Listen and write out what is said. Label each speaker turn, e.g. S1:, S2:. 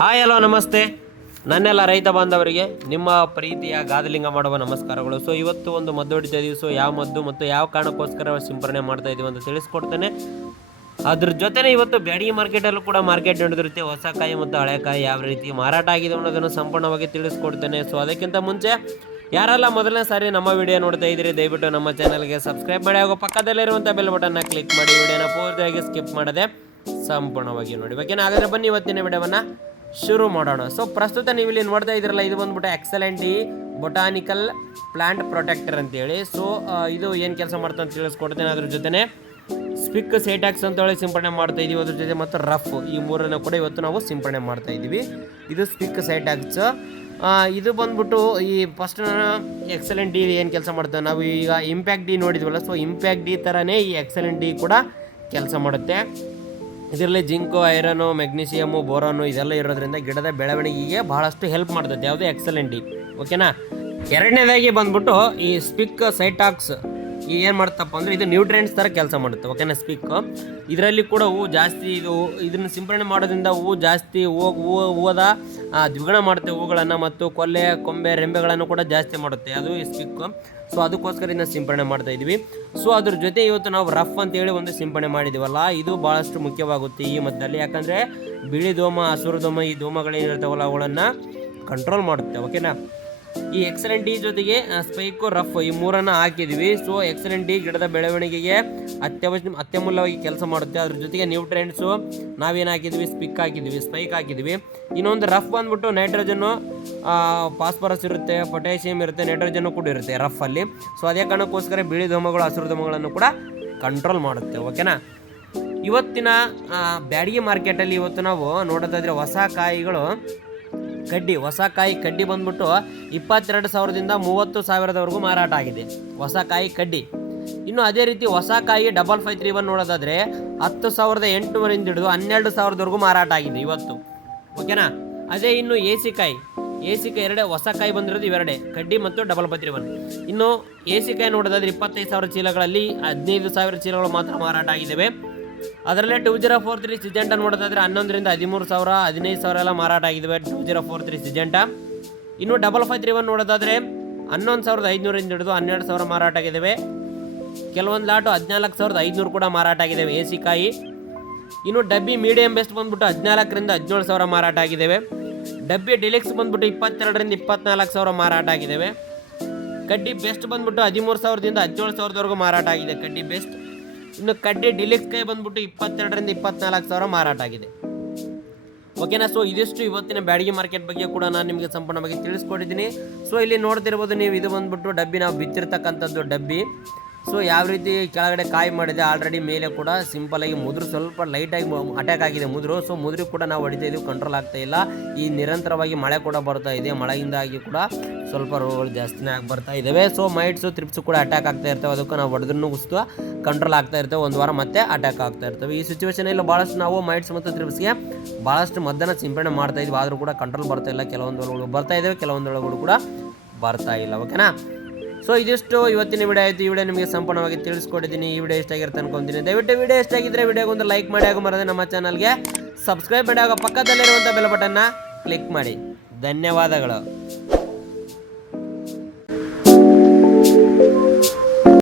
S1: Hi, hello, ನಮಸ್ತೆ. ನನ್ನೆಲ್ಲ ರೈತ ಬಾಂಧವರಿಗೆ ನಿಮ್ಮ ಪ್ರೀತಿಯ ಗಾದಲಿಂಗ ಮಾಡುವ ನಮಸ್ಕಾರಗಳು. ಸೊ ಇವತ್ತು ಒಂದು ಮದ್ದು ಹೊಡಿತಾ ಇದೀವಿ. ಸೊ ಯಾವ ಮದ್ದು ಮತ್ತು ಯಾವ ಕಾರಣಕ್ಕೋಸ್ಕರ ಸಿಂಪರಣೆ ಮಾಡ್ತಾ ಇದೀವಿ ಅಂತ ತಿಳಿಸ್ಕೊಡ್ತೇನೆ. ಅದ್ರ ಜೊತೆನೇ ಇವತ್ತು ಬ್ಯಾಡಗಿ ಮಾರ್ಕೆಟಲ್ಲೂ ಕೂಡ ಮಾರ್ಕೆಟ್ ನಡೆದಿರುತ್ತೆ. ಹೊಸ ಕಾಯಿ ಮತ್ತು ಹಳೆ ಕಾಯಿ ಯಾವ ರೀತಿ ಮಾರಾಟ ಆಗಿದೆ ಅನ್ನೋದನ್ನು ಸಂಪೂರ್ಣವಾಗಿ ತಿಳಿಸ್ಕೊಡ್ತೇನೆ. ಸೊ ಅದಕ್ಕಿಂತ ಮುಂಚೆ ಯಾರೆಲ್ಲ ಮೊದಲನೇ ಸಾರಿ ನಮ್ಮ ವಿಡಿಯೋ ನೋಡ್ತಾ ಇದ್ದೀರಿ, ದಯವಿಟ್ಟು ನಮ್ಮ ಚಾನಲ್ಗೆ ಸಬ್ಸ್ಕ್ರೈಬ್ ಮಾಡಿ ಹಾಗೂ ಪಕ್ಕದಲ್ಲಿರುವಂಥ ಬೆಲ್ ಬಟನ್ನ ಕ್ಲಿಕ್ ಮಾಡಿ. ವಿಡಿಯೋನ ಪೂರ್ತಿಯಾಗಿ ಸ್ಕಿಪ್ ಮಾಡದೆ ಸಂಪೂರ್ಣವಾಗಿ ನೋಡಿ. ಓಕೆನಾ ಹಾಗಾದ್ರೆ ಬನ್ನಿ ಇವತ್ತಿನ ವಿಡಿಯೋವನ್ನ. ಶುರು ಮಾಡೋಣ. ಸೊ ಪ್ರಸ್ತುತ ನೀವು ಇಲ್ಲಿ ನೋಡ್ತಾ ಇದ್ರಲ್ಲ ಇದು ಬಂದ್ಬಿಟ್ಟು ಎಕ್ಸಲೆಂಟಿ ಬೊಟಾನಿಕಲ್ ಪ್ಲಾಂಟ್ ಪ್ರೊಟೆಕ್ಟರ್ ಅಂತೇಳಿ. ಸೊ ಇದು ಏನು ಕೆಲಸ ಮಾಡ್ತಾ ಅಂತ ತಿಳಿಸ್ಕೊಡ್ತೇನೆ ಅದ್ರ ಜೊತೆನೆ. ಸ್ಪಿಕ್ ಸೇಟ್ಯಾಕ್ಸ್ ಅಂತ ಹೇಳಿ ಸಿಂಪಡಣೆ ಮಾಡ್ತಾ ಇದೀವಿ ಅದ್ರ ಜೊತೆ ಮತ್ತು ರಫ್ ಈ ಮೂರನ್ನು ಕೂಡ ಇವತ್ತು ನಾವು ಸಿಂಪಡಣೆ ಮಾಡ್ತಾ ಇದ್ದೀವಿ ಇದು ಸ್ಪಿಕ್ ಸೈಟ್ಯಾಕ್ಸ್ ಇದು ಬಂದ್ಬಿಟ್ಟು ಈ ಫಸ್ಟ್ ಎಕ್ಸಲೆಂಟ್ ಡಿ ಏನು ಕೆಲಸ ಮಾಡ್ತೇವೆ? ನಾವು ಈಗ ಇಂಪ್ಯಾಕ್ಟ್ ಡಿ ನೋಡಿದ್ವಲ್ಲ ಸೊ ಇಂಪ್ಯಾಕ್ಟ್ ಡಿ ಥರನೇ ಈ ಎಕ್ಸಲೆಂಟ್ ಡಿ ಕೂಡ ಕೆಲಸ ಮಾಡುತ್ತೆ. ಇದರಲ್ಲಿ ಜಿಂಕು, ಐರನು ಮೆಗ್ನೀಷಿಯಮು ಬೋರನು ಇದೆಲ್ಲ ಇರೋದ್ರಿಂದ ಗಿಡದ ಬೆಳವಣಿಗೆಗೆ ಬಹಳಷ್ಟು ಹೆಲ್ಪ್ ಮಾಡ್ತದೆ. ಯಾವುದೇ ಎಕ್ಸಲೆಂಟ್ ಓಕೆನಾ ಎರಡನೇದಾಗಿ ಬಂದ್ಬಿಟ್ಟು ಈ ಸ್ಪಿಕ್ ಸೈಟಾಕ್ಸ್ ಏನು ಮಾಡುತ್ತಪ್ಪ ಅಂದರೆ ಇದು ನ್ಯೂಟ್ರಿಯೆಂಟ್ಸ್ ಥರ ಕೆಲಸ ಮಾಡುತ್ತೆ ಓಕೆನಾ ಸ್ಪಿಕ್ ಇದರಲ್ಲಿ ಕೂಡ ಹೂವು ಜಾಸ್ತಿ ಇದು, ಇದನ್ನು ಸಿಂಪಡಣೆ ಮಾಡೋದ್ರಿಂದ ಹೂವು ಜಾಸ್ತಿ ಹೂವು ಹೂವು ಹೂವದ ದ್ವಿಗುಣ ಮಾಡುತ್ತೆ ಹೂಗಳನ್ನು ಮತ್ತು ಕೊಲ್ಲೆ, ಕೊಂಬೆ, ರೆಂಬೆಗಳನ್ನು ಕೂಡ ಜಾಸ್ತಿ ಮಾಡುತ್ತೆ, ಅದು ಈ ಸ್ಪಿಕ್ ಸೊ ಅದಕ್ಕೋಸ್ಕರ ಇದನ್ನ ಸಿಂಪಡಣೆ ಮಾಡ್ತಾ ಇದ್ವಿ. ಸೊ ಅದ್ರ ಜೊತೆ ಇವತ್ತು ನಾವು ರಫ್ ಅಂತೇಳಿ ಒಂದು ಸಿಂಪಡಣೆ ಮಾಡಿದ್ದೀವಲ್ಲ ಇದು ಭಾಳಷ್ಟು ಮುಖ್ಯವಾಗುತ್ತೆ ಈ ಮದ್ದಲ್ಲಿ ಯಾಕಂದರೆ ಬಿಳಿ ದೋಮ, ಹಸುರು ದೋಮ, ಈ ದೋಮಗಳೇನಿರ್ತಾವಲ್ಲ ಅವುಗಳನ್ನು ಕಂಟ್ರೋಲ್ ಮಾಡುತ್ತೆ ಓಕೆನಾ ಈ ಎಕ್ಸಲೆಂಟ್ ಡಿ ಜೊತೆಗೆ ಸ್ಪೈಕು ರಫ್ ಈ ಮೂರನ್ನು ಹಾಕಿದ್ವಿ. ಸೊ ಎಕ್ಸಲೆಂಟ್ ಡಿ ಗಿಡದ ಬೆಳವಣಿಗೆಗೆ ಅತ್ಯವಶ್ಯ ಅತ್ಯಮೂಲ್ಯವಾಗಿ ಕೆಲಸ ಮಾಡುತ್ತೆ. ಅದ್ರ ಜೊತೆಗೆ ನ್ಯೂಟ್ರೆಂಟ್ಸು ನಾವೇನು ಹಾಕಿದ್ವಿ? ಸ್ಪಿಕ್ ಹಾಕಿದ್ವಿ ಸ್ಪೈಕ್ ಹಾಕಿದ್ವಿ. ಇನ್ನೊಂದು ರಫ್ ಬಂದ್ಬಿಟ್ಟು ನೈಟ್ರೋಜನ್ನು ಫಾಸ್ಫರಸ್ ಇರುತ್ತೆ ಪೊಟ್ಯಾಷಿಯಮ್ ಇರುತ್ತೆ ನೈಟ್ರೋಜನ್ನು ಕೂಡ ಇರುತ್ತೆ ರಫಲ್ಲಿ ಸೊ ಅದೇ ಕಾರಣಕ್ಕೋಸ್ಕರ ಬಿಳಿ ಧಮಗಳು ಹಸಿರು ಧೂಮಗಳನ್ನು ಕೂಡ ಕಂಟ್ರೋಲ್ ಮಾಡುತ್ತೆ ಓಕೆನಾ ಇವತ್ತಿನ ಬ್ಯಾಡಗಿ ಮಾರ್ಕೆಟಲ್ಲಿ ಇವತ್ತು ನಾವು ನೋಡೋದಾದ್ರೆ ಹೊಸ ಕಾಯಿಗಳು ಕಡ್ಡಿ ಹೊಸ ಕಾಯಿ ಕಡ್ಡಿ ಬಂದ್ಬಿಟ್ಟು ಇಪ್ಪತ್ತೆರಡು ಸಾವಿರದಿಂದ ಮೂವತ್ತು ಸಾವಿರದವರೆಗೂ ಮಾರಾಟ ಆಗಿದೆ. ಹೊಸ ಕಾಯಿ ಕಡ್ಡಿ. ಇನ್ನು ಅದೇ ರೀತಿ ಹೊಸ ಕಾಯಿ ಡಬಲ್ ಫೈವ್ ತ್ರೀ ಒನ್ ನೋಡೋದಾದರೆ ಹತ್ತು ಸಾವಿರದ ಎಂಟುನೂರಿಂದ ಹಿಡಿದು ಹನ್ನೆರಡು ಸಾವಿರದವರೆಗೂ ಮಾರಾಟ ಆಗಿದೆ ಇವತ್ತು. ಓಕೆನಾ? ಅದೇ ಇನ್ನು ಎ ಸಿ ಕಾಯಿ. ಎ ಸಿ ಕಾಯಿ ಎರಡೇ ಹೊಸ ಕಾಯಿ ಬಂದಿರೋದು ಇವೆರಡೇ, ಕಡ್ಡಿ ಮತ್ತು ಡಬಲ್ ಫೈವ್ ತ್ರೀ ಒನ್ ಇನ್ನು ಎ ಸಿ ಕಾಯಿ ನೋಡೋದಾದ್ರೆ ಇಪ್ಪತ್ತೈದು ಸಾವಿರ ಚೀಲಗಳಲ್ಲಿ ಹದಿನೈದು ಸಾವಿರ ಚೀಲಗಳು ಮಾತ್ರ ಮಾರಾಟ ಆಗಿದ್ದಾವೆ. ಅದರಲ್ಲೇ two zero four three Syngenta ನೋಡೋದಾದ್ರೆ ಹನ್ನೊಂದರಿಂದ ಹದಿಮೂರು ಸಾವಿರ, ಹದಿನೈದು ಸಾವಿರ ಎಲ್ಲ ಮಾರಾಟ ಆಗಿದ್ದಾವೆ two zero four three Syngenta ಇನ್ನು ಡಬಲ್ ಫೈವ್ ತ್ರೀ ಒನ್ ನೋಡೋದಾದ್ರೆ ಹನ್ನೊಂದು ಸಾವಿರದ ಐದುನೂರಿಂದ ಹಿಡಿದು ಹನ್ನೆರಡು ಸಾವಿರ ಮಾರಾಟ ಆಗಿದ್ದಾವೆ ಕೆಲವೊಂದು ಲಾಟು ಹದಿನಾಲ್ಕು ಸಾವಿರದ ಐದುನೂರು ಕೂಡ ಮಾರಾಟ ಆಗಿದ್ದಾವೆ ಎ ಸಿ ಕಾಯಿ. ಇನ್ನು ಡಬ್ಬಿ ಮೀಡಿಯಂ ಬೆಸ್ಟ್ ಬಂದ್ಬಿಟ್ಟು ಹದಿನಾಲ್ಕರಿಂದ ಹದಿನೇಳು ಸಾವಿರ ಮಾರಾಟ ಆಗಿದ್ದಾವೆ ಡಬ್ಬಿ ಡಿಲೆಕ್ಸ್ ಬಂದ್ಬಿಟ್ಟು ಇಪ್ಪತ್ತೆರಡರಿಂದ ಇಪ್ಪತ್ನಾಲ್ಕು ಸಾವಿರ ಮಾರಾಟ ಆಗಿದ್ದಾವೆ ಕಡ್ಡಿ ಬೆಸ್ಟ್ ಬಂದ್ಬಿಟ್ಟು ಹದಿಮೂರು ಸಾವಿರದಿಂದ ಹದಿನೇಳು ಸಾವಿರದವರೆಗೂ ಮಾರಾಟ ಆಗಿದೆ ಕಡ್ಡಿ ಬೆಸ್ಟ್ ಇನ್ನು ಕಡ್ಡಿ ಡಿಲಿಕ್ಸ್ ಕೈ ಬಂದ್ಬಿಟ್ಟು ಇಪ್ಪತ್ತೆರಡರಿಂದ ಇಪ್ಪತ್ನಾಲ್ಕು ಸಾವಿರ ಮಾರಾಟ ಆಗಿದೆ. ಓಕೆನಾ ಸೊ ಇದಿಷ್ಟು ಇವತ್ತಿನ ಬ್ಯಾಡಗಿ ಮಾರ್ಕೆಟ್ ಬಗ್ಗೆ ಕೂಡ ನಾನು ನಿಮಗೆ ಸಂಪೂರ್ಣವಾಗಿ ತಿಳಿಸ್ಕೊಟ್ಟಿದ್ದೀನಿ. ಸೊ ಇಲ್ಲಿ ನೋಡ್ತಿರ್ಬೋದು ನೀವು ಇದು ಬಂದ್ಬಿಟ್ಟು ಡಬ್ಬಿ ನಾವು ಬಿತ್ತಿರ್ತಕ್ಕಂಥದ್ದು ಡಬ್ಬಿ. ಸೊ ಯಾವ ರೀತಿ ಕೆಳಗಡೆ ಕಾಯಿ ಮಾಡಿದೆ ಆಲ್ರೆಡಿ ಮೇಲೆ ಕೂಡ ಸಿಂಪಲ್ ಆಗಿ ಮುದ್ರು ಸ್ವಲ್ಪ ಲೈಟಾಗಿ ಅಟ್ಯಾಕ್ ಆಗಿದೆ ಮುದ್ರು. ಸೊ ಮುದ್ರು ಕೂಡ ನಾವು ಹೊಡಿತಾ ಇದೀವಿ ಕಂಟ್ರೋಲ್ ಆಗ್ತಾ ಇಲ್ಲ. ಈ ನಿರಂತರವಾಗಿ ಮಳೆ ಕೂಡ ಬರ್ತಾ ಇದೆ. ಮಳೆಯಿಂದಾಗಿ ಕೂಡ ಸ್ವಲ್ಪ ರೋಗಗಳು ಜಾಸ್ತಿನೇ ಆಗಿ ಬರ್ತಾ ಇದ್ದಾವೆ ಸೊ ಮೈಟ್ಸು ತ್ರಿಪ್ಸು ಕೂಡ ಅಟ್ಯಾಕ್ ಆಗ್ತಾ ಇರ್ತವೆ. ಅದಕ್ಕೆ ನಾವು ಹೊಡೆದ್ರೂ ಉಸ್ತು ಕಂಟ್ರೋಲ್ ಆಗ್ತಾ ಇರ್ತವೆ. ಒಂದು ವಾರ ಮತ್ತೆ ಅಟ್ಯಾಕ್ ಆಗ್ತಾ ಇರ್ತವೆ. ಈ ಸಿಚುವೇಶನಲ್ಲಿ ಭಾಳಷ್ಟು ನಾವು ಮೈಟ್ಸ್ ಮತ್ತು ತ್ರಿಪ್ಸ್ಗೆ ಭಾಳಷ್ಟು ಮದ್ದನ್ನು ಸಿಂಪಡಣೆ ಮಾಡ್ತಾ ಇದ್ವಿ. ಆದರೂ ಕೂಡ ಕಂಟ್ರೋಲ್ ಬರ್ತಾ ಇಲ್ಲ. ಕೆಲವೊಂದು ಒಳಗಳು ಬರ್ತಾ ಇದ್ದಾವೆ ಕೆಲವೊಂದು ಒಳಗಳು ಕೂಡ ಬರ್ತಾ ಇಲ್ಲ. ಓಕೆನಾ ಸೊ ಇದಿಷ್ಟು ಇವತ್ತಿನ ವಿಡಿಯೋ ಆಯಿತು. ಈ ವಿಡಿಯೋ ನಿಮಗೆ ಸಂಪೂರ್ಣವಾಗಿ ತಿಳಿಸ್ಕೊಟ್ಟಿದ್ದೀನಿ. ಈ ವಿಡಿಯೋ ಇಷ್ಟ ಆಗಿರುತ್ತೆ ಅನ್ಕೊಂತೀನಿ ದಯವಿಟ್ಟು ವಿಡಿಯೋ ಇಷ್ಟ ಆಗಿದ್ರೆ ವಿಡಿಯೋಗೆ ಒಂದು ಲೈಕ್ ಮಾಡಿ ಹಾಗೂ ಮರದೆ ನಮ್ಮ ಚಾನಲ್ಗೆ ಸಬ್ಸ್ಕ್ರೈಬ್ ಮಾಡಿ ಹಾಗೂ ಪಕ್ಕದಲ್ಲಿರುವಂಥ ಬೆಲ್ ಬಟನ್ನ ಕ್ಲಿಕ್ ಮಾಡಿ. ಧನ್ಯವಾದಗಳು.